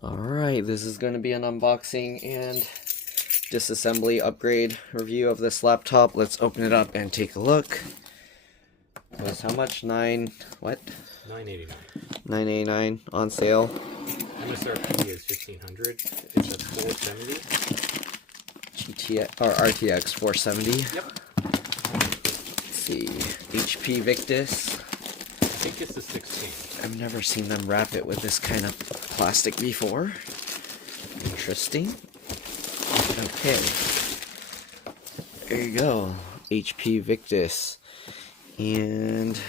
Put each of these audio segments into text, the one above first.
Alright, this is going to be an unboxing and disassembly upgrade review of this laptop. Let's open it up and take a look. It was how much? $9.89. $9.89 on sale. MSRP is $1,500. It's a 470. GTX or RTX 470. Yep. Let's see. HP Victus. I think it's the 16. I've never seen them wrap it with this kind of plastic before. Interesting. Okay. There you go. HP Victus. And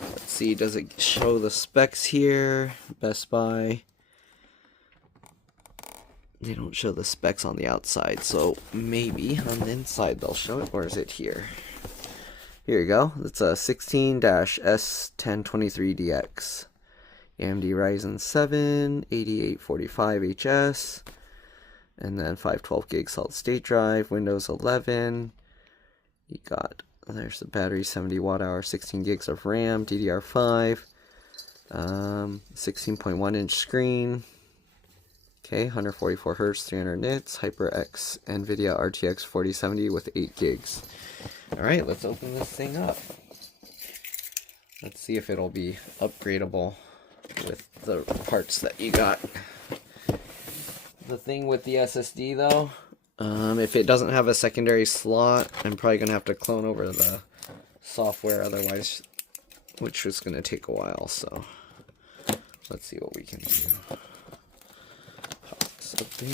let's see, does it show the specs here? Best Buy. They don't show the specs on the outside, so maybe on the inside they'll show it. Or is it here? Here you go. It's a 16-S1023DX. AMD Ryzen 7, 8845HS, and then 512 gig solid state drive, Windows 11. You got, there's the battery, 70 watt hour, 16 gigs of RAM, DDR5, 16.1 inch screen. Okay, 144 Hz, 300 nits, HyperX NVIDIA RTX 4070 with 8 gigs. Alright, let's open this thing up. Let's see if it'll be upgradable with the parts that you got. The thing with the SSD though, if it doesn't have a secondary slot, I'm probably going to have to clone over the software otherwise, which is going to take a while, so let's see what we can do. Open.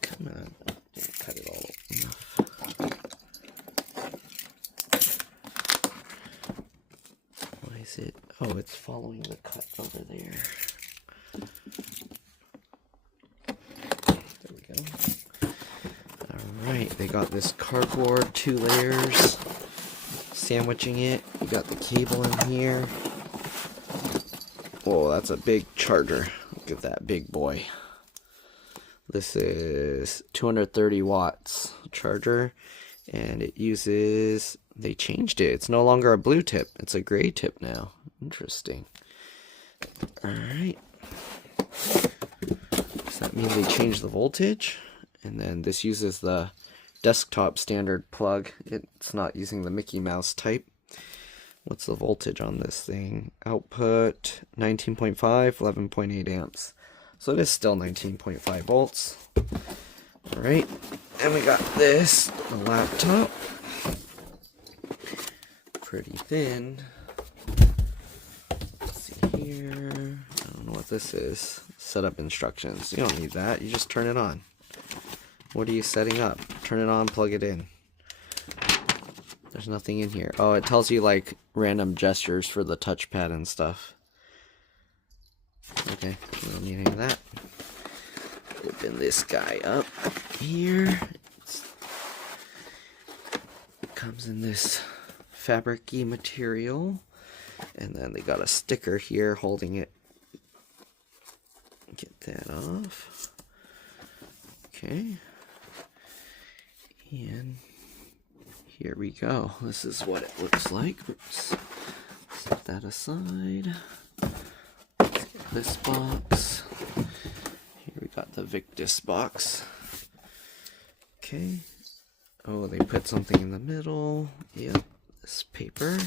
Come on, didn't cut it all enough. Why is it? Oh, it's following the cut over there. There we go. Alright, they got this cardboard, 2 layers, sandwiching it. You got the cable in here. Whoa, that's a big charger. Look at that big boy. This is 230 watts charger, and it uses, they changed it. It's no longer a blue tip. It's a gray tip now. Interesting. Alright. Does that mean they changed the voltage? And then this uses the desktop standard plug. It's not using the Mickey Mouse type. What's the voltage on this thing? Output 19.5, 11.8 amps. So it is still 19.5 volts. Alright, and we got this, the laptop. Pretty thin. Let's see here. I don't know what this is. Setup instructions. You don't need that. You just turn it on. What are you setting up? Turn it on, plug it in. There's nothing in here. Oh, it tells you like random gestures for the touchpad and stuff. Okay, we don't need any of that. Open this guy up here. It comes in this fabric-y material. And then they got a sticker here holding it. Get that off. Okay. And here we go. This is what it looks like. Oops. Set that aside. Let's get this box. Here we got the Victus box. Okay. Oh, they put something in the middle. Yep. This paper.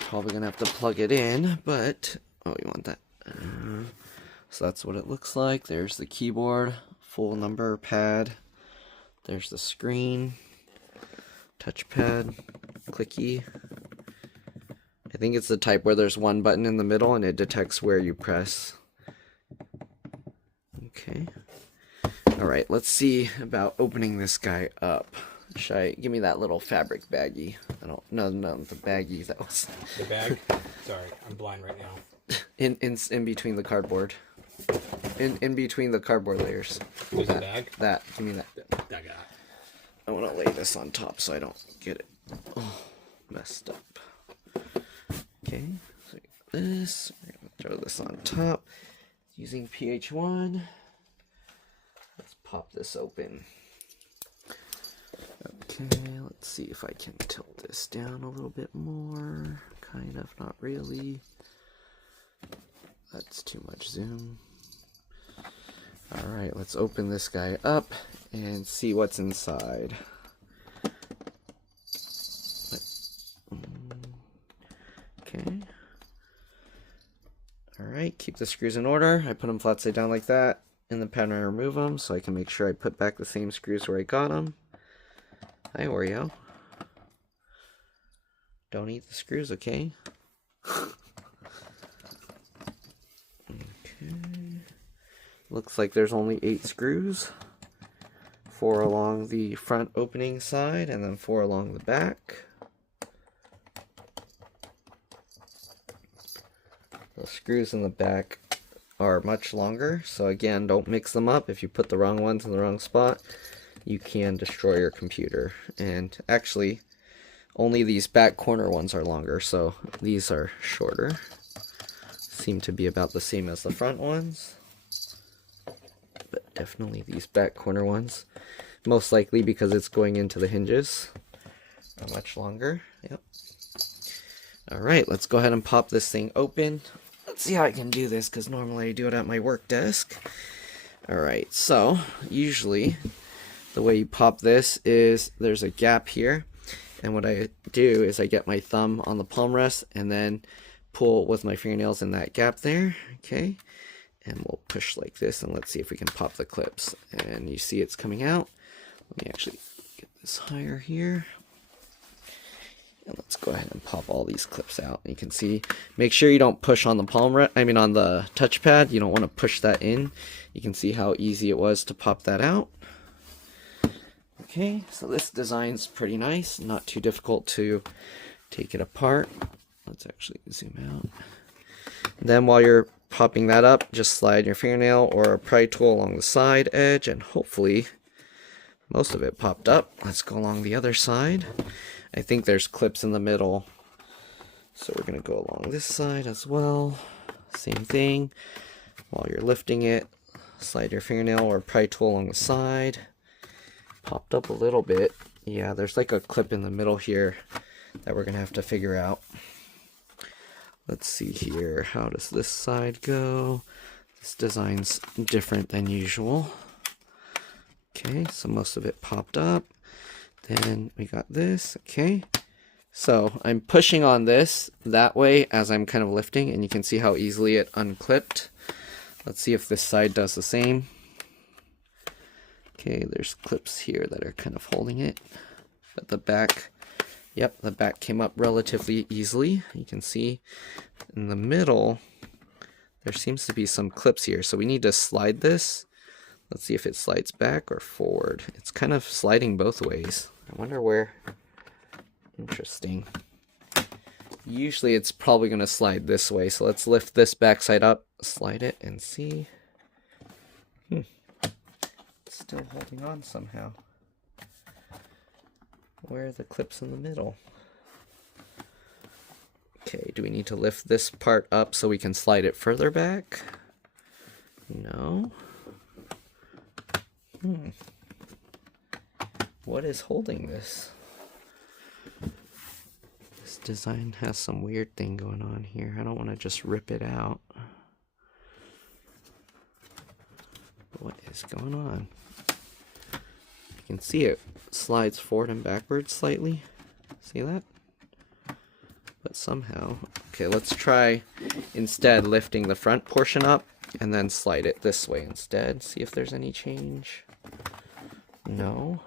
Probably gonna have to plug it in, but oh, you want that? So that's what it looks like. There's the keyboard, full number pad. There's the screen. Touchpad, clicky. I think it's the type where there's one button in the middle and it detects where you press. Okay. Alright, let's see about opening this guy up. Give me that little fabric baggie. No, the baggie that was. The bag? Sorry, I'm blind right now. In between the cardboard. In between the cardboard layers. There's a bag? That, give me that. That guy. I want to lay this on top so I don't get it messed up. Okay, so this, we're going to throw this on top using PH1. Let's pop this open. Okay, let's see if I can tilt this down a little bit more. Kind of, not really. That's too much zoom. Alright, let's open this guy up and see what's inside. Okay. Alright, keep the screws in order. I put them flat side down like that. In the pattern I remove them so I can make sure I put back the same screws where I got them. Hi Oreo. Don't eat the screws, okay? Okay. Looks like there's only 8 screws. 4 along the front opening side and then 4 along the back. The screws in the back are much longer, so again, don't mix them up. If you put the wrong ones in the wrong spot, you can destroy your computer. And actually, only these back corner ones are longer, so these are shorter. Seem to be about the same as the front ones, but definitely these back corner ones, most likely because it's going into the hinges, are much longer. Yep. Alright, let's go ahead and pop this thing open. Let's see how I can do this, because normally I do it at my work desk. Alright, so usually the way you pop this is there's a gap here, and what I do is I get my thumb on the palm rest and then pull with my fingernails in that gap there. Okay, and we'll push like this, and let's see if we can pop the clips. And you see it's coming out. Let me actually get this higher here. And let's go ahead and pop all these clips out. You can see, make sure you don't push on the on the touchpad. You don't want to push that in. You can see how easy it was to pop that out. Okay, so this design's pretty nice. Not too difficult to take it apart. Let's actually zoom out. And then while you're popping that up, just slide your fingernail or a pry tool along the side edge, and hopefully most of it popped up. Let's go along the other side. I think there's clips in the middle, so we're going to go along this side as well. Same thing. While you're lifting it, slide your fingernail or pry tool along the side. Popped up a little bit. Yeah, there's like a clip in the middle here that we're going to have to figure out. Let's see here. How does this side go? This design's different than usual. Okay, so most of it popped up. Then we got this. Okay, so I'm pushing on this that way as I'm kind of lifting, and you can see how easily it unclipped. Let's see if this side does the same. Okay, there's clips here that are kind of holding it, but the back, yep, the back came up relatively easily. You can see in the middle there seems to be some clips here, so we need to slide this. Let's see if it slides back or forward. It's kind of sliding both ways. I wonder where. Interesting. Usually it's probably going to slide this way, so let's lift this backside up, slide it, and see. It's still holding on somehow. Where are the clips in the middle? Okay, do we need to lift this part up so we can slide it further back? No. What is holding this? This design has some weird thing going on here. I don't want to just rip it out. What is going on? You can see it slides forward and backwards slightly. See that? But somehow... Okay, let's try instead lifting the front portion up and then slide it this way instead. See if there's any change. No.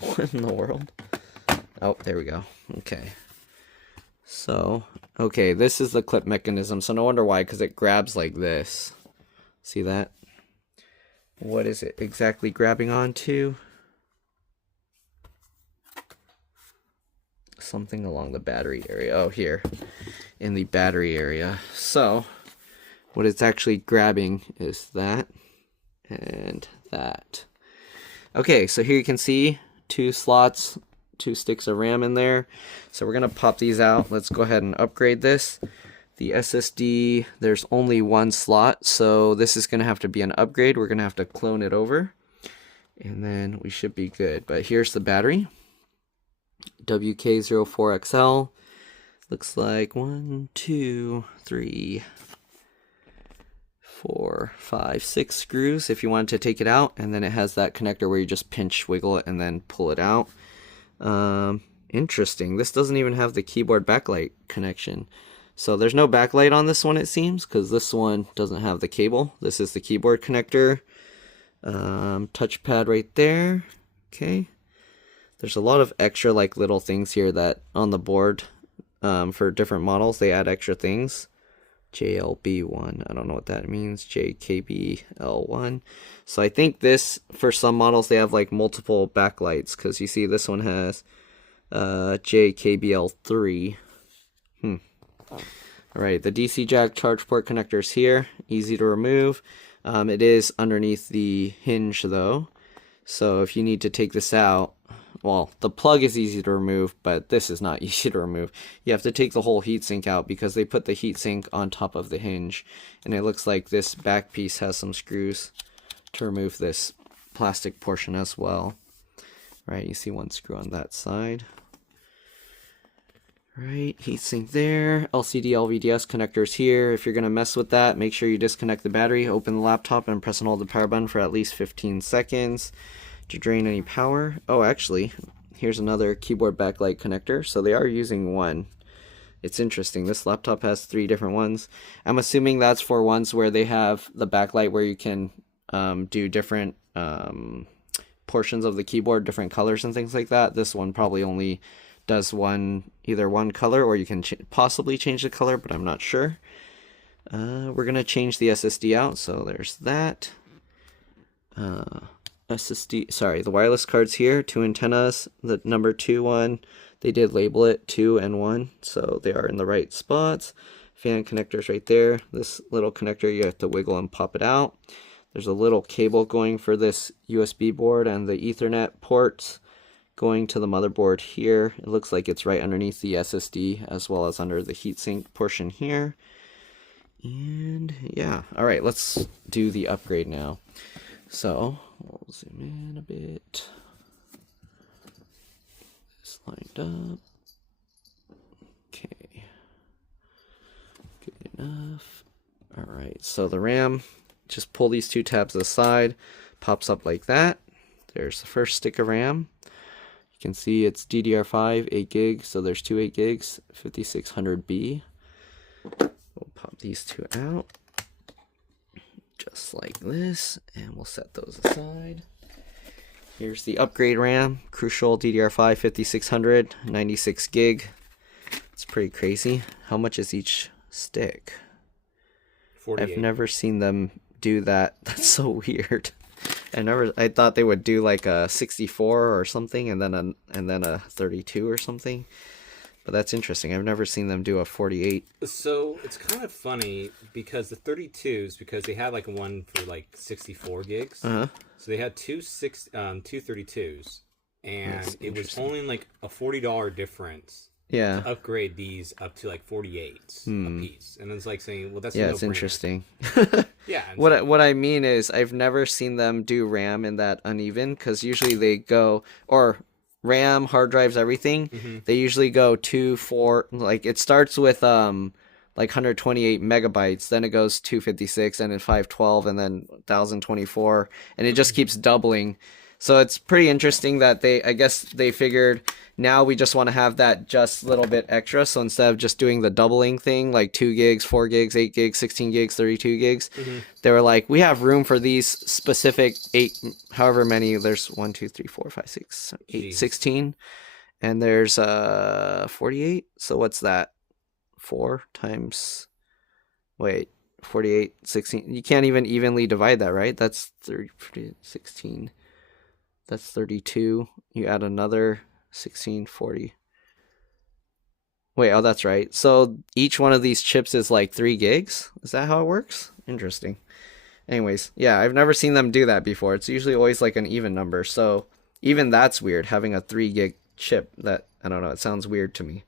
What in the world? Oh, there we go. Okay. So, okay, this is the clip mechanism. So no wonder why, because it grabs like this. See that? What is it exactly grabbing onto? Something along the battery area. Oh, here. In the battery area. So, what it's actually grabbing is that and that. Okay, so here you can see 2 slots, 2 sticks of RAM in there. So we're going to pop these out. Let's go ahead and upgrade this. The SSD, there's only 1 slot, so this is going to have to be an upgrade. We're going to have to clone it over, and then we should be good. But here's the battery, WK04XL. looks like 1, 2, 3, 4, 5, 6 screws if you wanted to take it out, and then it has that connector where you just pinch, wiggle it, and then pull it out. Interesting. This doesn't even have the keyboard backlight connection. So there's no backlight on this one, it seems, because this one doesn't have the cable. This is the keyboard connector. Touchpad right there. Okay. There's a lot of extra like little things here that on the board for different models they add extra things. JLB1, I don't know what that means. JKBL1. So I think this, for some models, they have like multiple backlights, because you see this one has JKBL3. Alright, the DC jack charge port connectors here, easy to remove. It is underneath the hinge though, so if you need to take this out, well, the plug is easy to remove, but this is not easy to remove. You have to take the whole heatsink out because they put the heatsink on top of the hinge, and it looks like this back piece has some screws to remove this plastic portion as well. Right, you see one screw on that side. Right, heatsink there, LCD LVDS connectors here. If you're going to mess with that, make sure you disconnect the battery, open the laptop, and press and hold the power button for at least 15 seconds to drain any power. Oh, actually, here's another keyboard backlight connector. So they are using one. It's interesting. This laptop has 3 different ones. I'm assuming that's for ones where they have the backlight where you can do different portions of the keyboard, different colors and things like that. This one probably only does either one color, or you can possibly change the color, but I'm not sure. We're gonna change the SSD out, so there's that. SSD, sorry, the wireless cards here, 2 antennas. The number 2 one, they did label it 2 and 1, so they are in the right spots. Fan connectors right there. This little connector, you have to wiggle and pop it out. There's a little cable going for this USB board, and the Ethernet ports going to the motherboard here. It looks like it's right underneath the SSD as well as under the heatsink portion here. And yeah, all right, let's do the upgrade now. So we'll zoom in a bit. This lined up. Okay, good enough. All right, so the RAM, just pull these 2 tabs aside, pops up like that. There's the first stick of RAM. You can see it's DDR5, 8 gigs, so there's 2 8 gigs, 5600B. We'll pop these 2 out, just like this, and we'll set those aside. Here's the upgrade RAM, Crucial DDR5 5600, 96 gig. It's pretty crazy. How much is each stick? 48. I've never seen them do that. That's so weird. I thought they would do like a 64 or something, and then a 32 or something. But that's interesting. I've never seen them do a 48. So it's kind of funny because the 32s, because they had like one for like 64 gigs. So they had two 32s, and it was only like a $40 difference. Yeah. To upgrade these up to like 48 a piece, and it's like saying, well, that's it's interesting. Yeah. What I mean is, I've never seen them do RAM in that uneven, because usually they go, or RAM, hard drives, everything. They usually go 2, 4. Like it starts with like 128 megabytes, then it goes 256, and then 512, and then 1024, and it just keeps doubling. So it's pretty interesting that I guess they figured now we just want to have that just a little bit extra. So instead of just doing the doubling thing, like 2 gigs, 4 gigs, 8 gigs, 16 gigs, 32 gigs, they were like, we have room for these specific 8, however many. There's 1, 2, 3, 4, 5, 6, 8, 16. And there's 48. So what's that? 4 times, wait, 48, 16. You can't even evenly divide that, right? That's 30, 16. That's 32. You add another 16, 40. Wait, oh, that's right. So each one of these chips is like 3 gigs? Is that how it works? Interesting. Anyways, yeah, I've never seen them do that before. It's usually always like an even number. So even that's weird, having a 3 gig chip. That, I don't know, it sounds weird to me.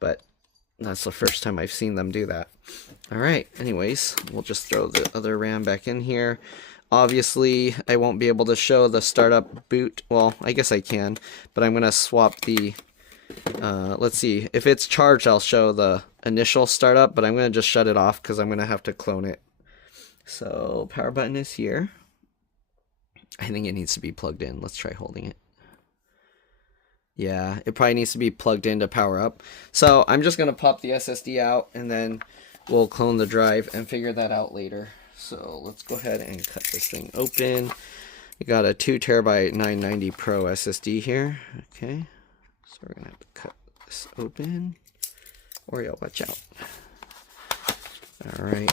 But that's the first time I've seen them do that. All right, anyways, we'll just throw the other RAM back in here. Obviously, I won't be able to show the startup boot. Well, I guess I can, but I'm going to swap the Let's see. If it's charged, I'll show the initial startup, but I'm going to just shut it off because I'm going to have to clone it. So power button is here. I think it needs to be plugged in. Let's try holding it. Yeah, it probably needs to be plugged in to power up. So I'm just going to pop the SSD out and then we'll clone the drive and figure that out later. So let's go ahead and cut this thing open. We got a 2 terabyte 990 Pro SSD here. Okay, so we're gonna have to cut this open. Oreo, watch out. All right,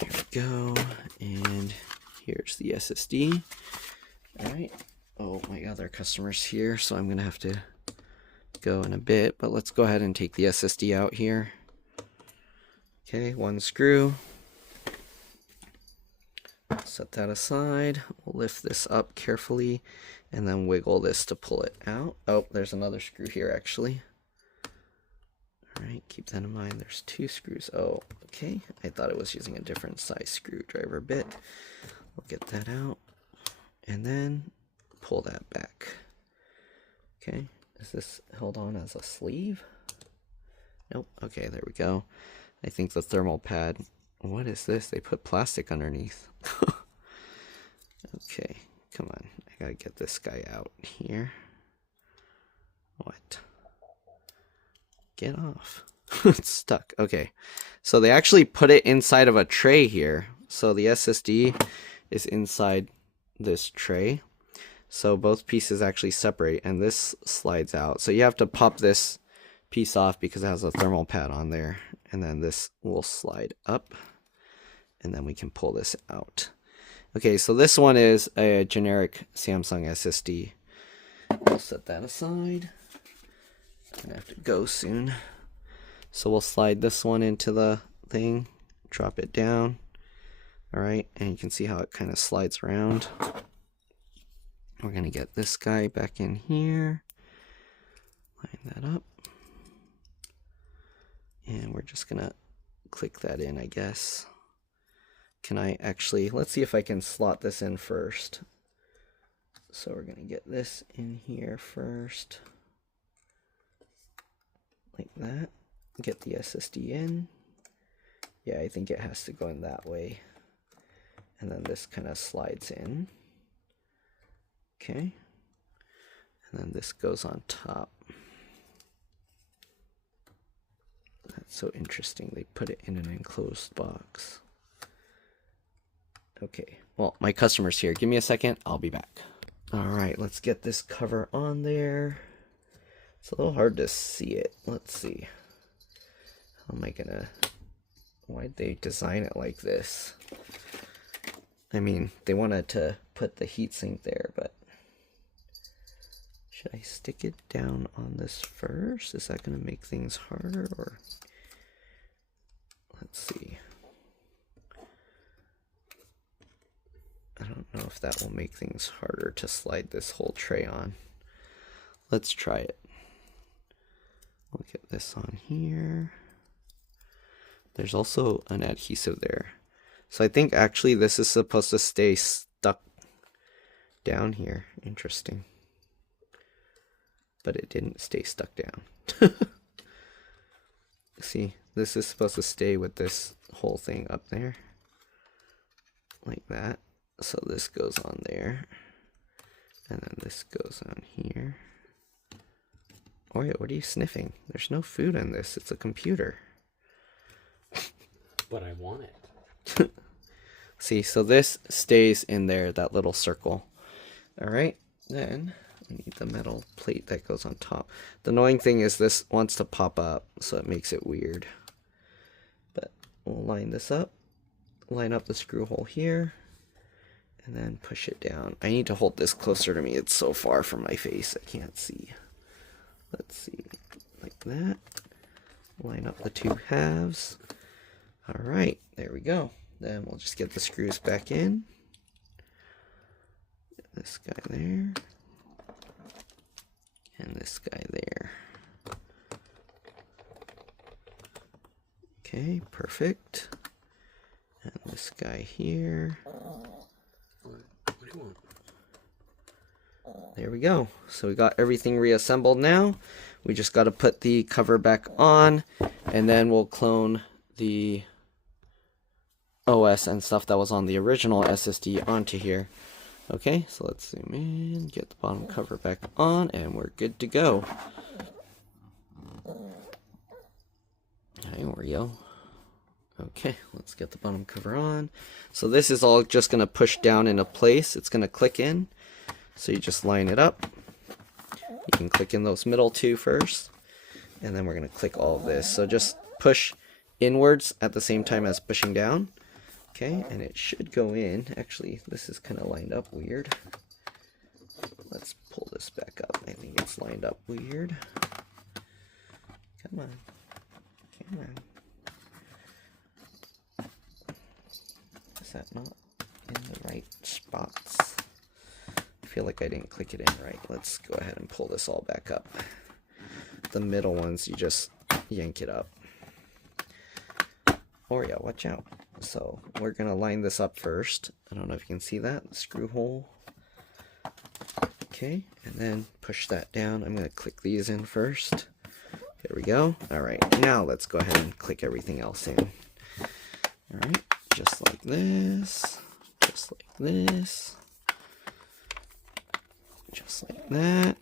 here we go, and here's the SSD. All right. Oh, my other customer's here, so I'm gonna have to go in a bit. But let's go ahead and take the SSD out here. Okay, 1 screw. Set that aside. We'll lift this up carefully and then wiggle this to pull it out. Oh, there's another screw here actually. All right, keep that in mind. There's 2 screws. Oh, okay. I thought it was using a different size screwdriver bit. We'll get that out and then pull that back. Okay, is this held on as a sleeve? Nope. Okay, there we go. I think the thermal pad. What is this? They put plastic underneath. Okay, come on. I gotta get this guy out here. What? Get off. It's stuck. Okay, so they actually put it inside of a tray here. So the SSD is inside this tray. So both pieces actually separate and this slides out. So you have to pop this piece off because it has a thermal pad on there. And then this will slide up and then we can pull this out. Okay, so this one is a generic Samsung SSD. We'll set that aside. I'm gonna have to go soon. So we'll slide this one into the thing, drop it down. All right, and you can see how it kind of slides around. We're gonna get this guy back in here. Line that up. And we're just gonna click that in, I guess. Can I actually, let's see if I can slot this in first. So we're gonna get this in here first. Like that. Get the SSD in. Yeah, I think it has to go in that way. And then this kind of slides in. Okay. And then this goes on top. That's so interesting. They put it in an enclosed box. Okay, well, my customer's here. Give me a second. I'll be back. All right, let's get this cover on there. It's a little hard to see it. Let's see. How am I gonna... Why'd they design it like this? I mean, they wanted to put the heatsink there, but... Should I stick it down on this first? Is that gonna make things harder, or... Let's see. I don't know if that will make things harder to slide this whole tray on. Let's try it. We'll get this on here. There's also an adhesive there. So I think actually this is supposed to stay stuck down here. Interesting. But it didn't stay stuck down. See, this is supposed to stay with this whole thing up there. Like that. So this goes on there. And then this goes on here. Oh yeah, what are you sniffing? There's no food in this. It's a computer. But I want it. See, so this stays in there, that little circle. All right, then we need the metal plate that goes on top. The annoying thing is this wants to pop up, so it makes it weird. But we'll line this up, line up the screw hole here, and then push it down. I need to hold this closer to me. It's so far from my face, I can't see. Let's see, like that. Line up the 2 halves. All right, there we go. Then we'll just get the screws back in. Get this guy there. And this guy there. Okay, perfect. And this guy here. What do you want? there we go. So we got everything reassembled now. We just got to put the cover back on, and then we'll clone the OS and stuff that was on the original SSD onto here. Okay, so let's zoom in, get the bottom cover back on, and we're good to go. There we go. Okay, let's get the bottom cover on. So this is all just going to push down into place. It's going to click in. So you just line it up. You can click in those middle two first, and then we're going to click all of this. So just push inwards at the same time as pushing down. Okay, and it should go in. Actually, this is kind of lined up weird. Let's pull this back up. I think it's lined up weird. Come on. Come on. Is that not in the right spots? I feel like I didn't click it in right. Let's go ahead and pull this all back up. The middle ones, you just yank it up. Oh yeah, watch out. So we're going to line this up first. I don't know if you can see that, the screw hole. Okay, and then push that down. I'm going to click these in first. There we go. All right, now let's go ahead and click everything else in. All right, just like this, just like this, just like that.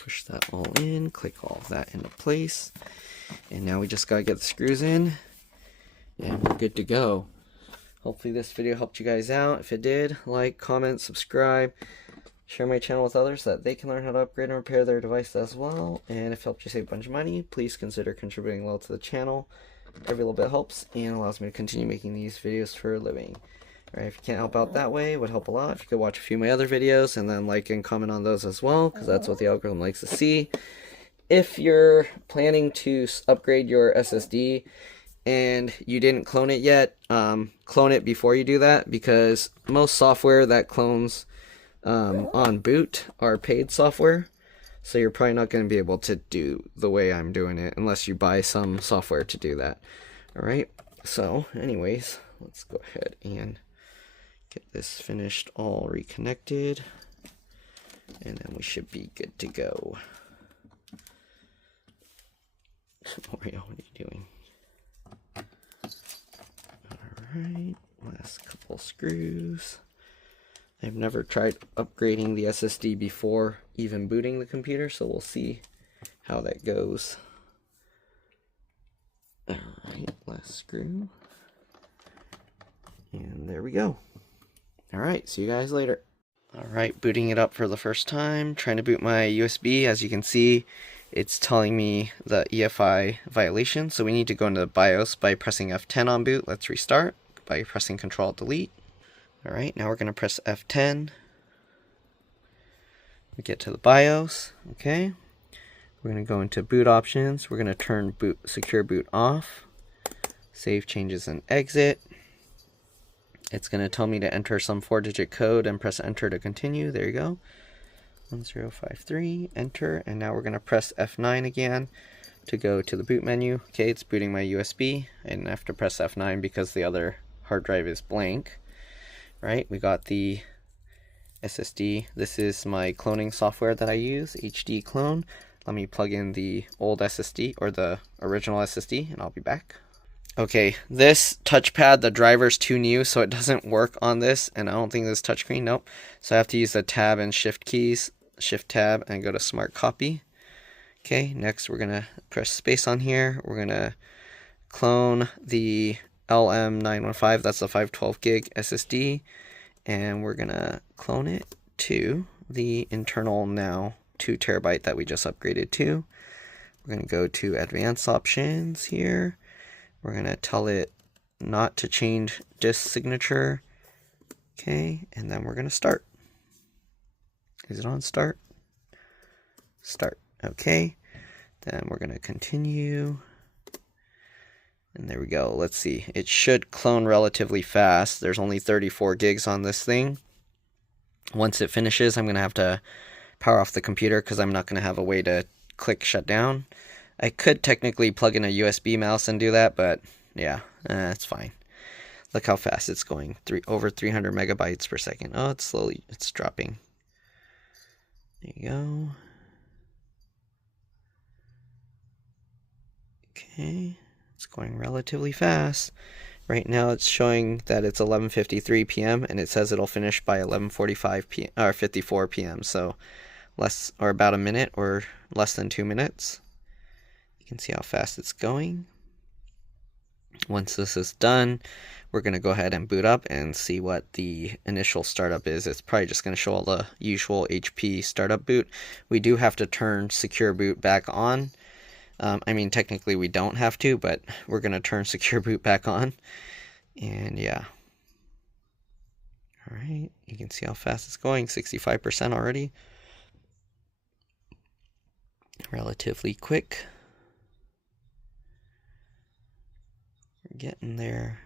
Push that all in, click all of that into place. And now we just got to get the screws in, and we're good to go. Hopefully this video helped you guys out. If it did, like, comment, subscribe, share my channel with others so that they can learn how to upgrade and repair their device as well. And if it helped you save a bunch of money, please consider contributing a little to the channel. Every little bit helps and allows me to continue making these videos for a living. Alright, if you can't help out that way, it would help a lot if you could watch a few of my other videos and then like and comment on those as well, because that's what the algorithm likes to see. If you're planning to upgrade your SSD and you didn't clone it yet, clone it before you do that, because most software that clones on boot are paid software. So you're probably not going to be able to do the way I'm doing it unless you buy some software to do that. Alright, so anyways, let's go ahead and get this finished, all reconnected, and then we should be good to go. Mario, what are you doing? Alright, last couple screws. I've never tried upgrading the SSD before even booting the computer, so we'll see how that goes. Alright, last screw. And there we go. Alright, see you guys later. Alright, booting it up for the first time. Trying to boot my USB. As you can see, it's telling me the EFI violation. So we need to go into the BIOS by pressing F10 on boot. Let's restart by pressing Control-Delete. Alright, now we're going to press F10. We get to the BIOS. Okay. We're going to go into boot options. We're going to turn secure boot off. Save changes and exit. It's going to tell me to enter some 4-digit code and press enter to continue. There you go. 1053, enter, and now we're going to press F9 again to go to the boot menu. Okay, it's booting my USB. I didn't have to press F9 because the other hard drive is blank. Right, we got the SSD. This is my cloning software that I use, HD Clone. Let me plug in the old SSD, or the original SSD, and I'll be back. Okay, this touchpad, the driver's too new, so it doesn't work on this, and I don't think this touchscreen, nope. So I have to use the tab and shift keys, shift tab, and go to smart copy. Okay, next we're gonna press space on here. We're gonna clone the LM915, that's the 512 gig SSD, and we're gonna clone it to the internal now 2 terabyte that we just upgraded to. We're gonna go to advanced options here. We're going to tell it not to change disk signature. Okay, and then we're going to start. Is it on start? Start. Okay, then we're going to continue. And there we go. Let's see. It should clone relatively fast. There's only 34 gigs on this thing. Once it finishes, I'm going to have to power off the computer because I'm not going to have a way to click shut down. I could technically plug in a USB mouse and do that, but yeah, it's fine. Look how fast it's going. Over 300 megabytes per second. Oh, it's dropping. There you go. Okay, it's going relatively fast. Right now it's showing that it's 11:53 p.m. and it says it'll finish by 11:45 p.m. or 54 p.m. So less, or about a minute or less than 2 minutes. You can see how fast it's going. Once this is done, we're going to go ahead and boot up and see what the initial startup is. It's probably just going to show all the usual HP startup boot. We do have to turn secure boot back on. I mean, technically we don't have to, but we're going to turn secure boot back on. And yeah. All right, you can see how fast it's going, 65% already. Relatively quick. We're getting there.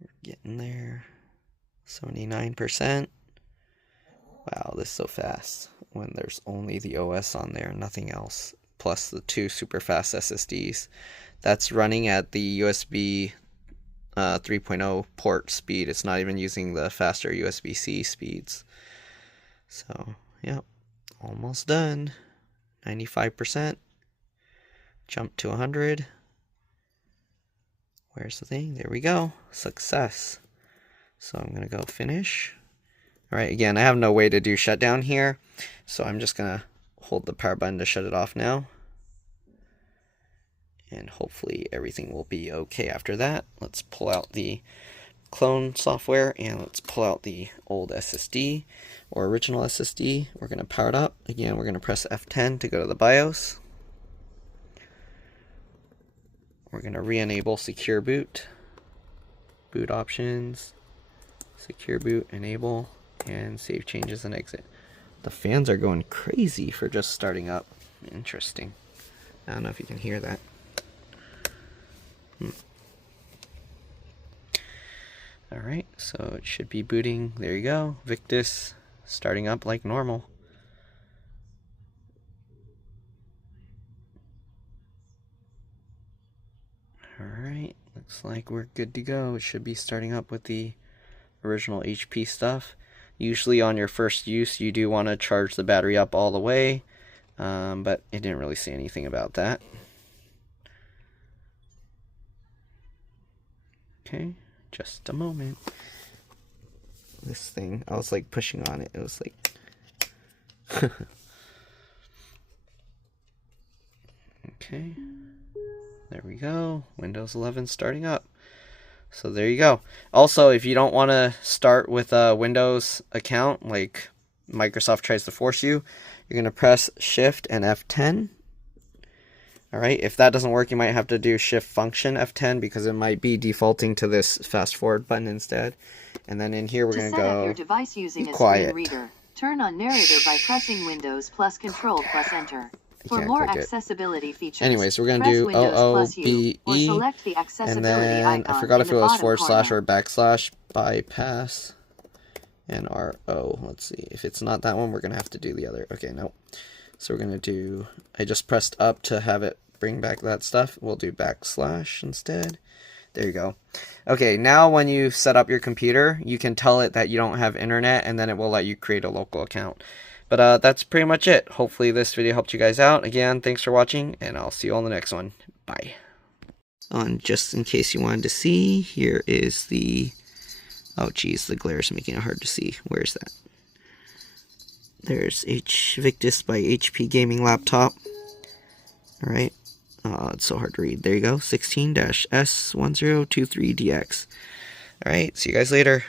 We're getting there. 79%. Wow, this is so fast when there's only the OS on there, nothing else, plus the 2 super fast SSDs. That's running at the USB 3.0 port speed. It's not even using the faster USB-C speeds. So, yep, almost done. 95%. Jump to 100. Where's the thing? There we go. Success. So I'm going to go finish. Alright, again, I have no way to do shutdown here, so I'm just going to hold the power button to shut it off now. And hopefully everything will be okay after that. Let's pull out the clone software and let's pull out the old SSD or original SSD. We're going to power it up. Again, we're going to press F10 to go to the BIOS. We're going to re-enable secure boot. Boot options, secure boot, enable. And save changes and exit. The fans are going crazy for just starting up. Interesting. I don't know if you can hear that. Alright, so it should be booting. There you go. Victus starting up like normal. Alright, looks like we're good to go. It should be starting up with the original HP stuff. Usually on your first use you do want to charge the battery up all the way, but it didn't really say anything about that. Okay, just a moment. This thing, I was like pushing on it, it was like... Okay, there we go, Windows 11 starting up. So there you go. Also, if you don't want to start with a Windows account, like Microsoft tries to force you, you're going to press Shift and F10. Alright, if that doesn't work, you might have to do Shift Function F10 because it might be defaulting to this fast forward button instead. And then in here, we're going to go your device using be a quiet. screen reader. Turn on narrator by pressing Windows plus Control plus Enter. For more accessibility features, anyways, we're going to do OOBE, and then I forgot if it was / or backslash bypass and RO. Let's see. If it's not that one, we're going to have to do the other. Okay, nope. So we're going to do, I just pressed up to have it bring back that stuff. We'll do backslash instead. There you go. Okay, now when you set up your computer, you can tell it that you don't have internet, and then it will let you create a local account. But that's pretty much it. Hopefully this video helped you guys out. Again, thanks for watching, and I'll see you on the next one. Bye. Just in case you wanted to see, here is the... Oh, geez, the glare is making it hard to see. Where is that? There's Victus by HP Gaming Laptop. Alright. It's so hard to read. There you go. 16-S1023DX. Alright, see you guys later.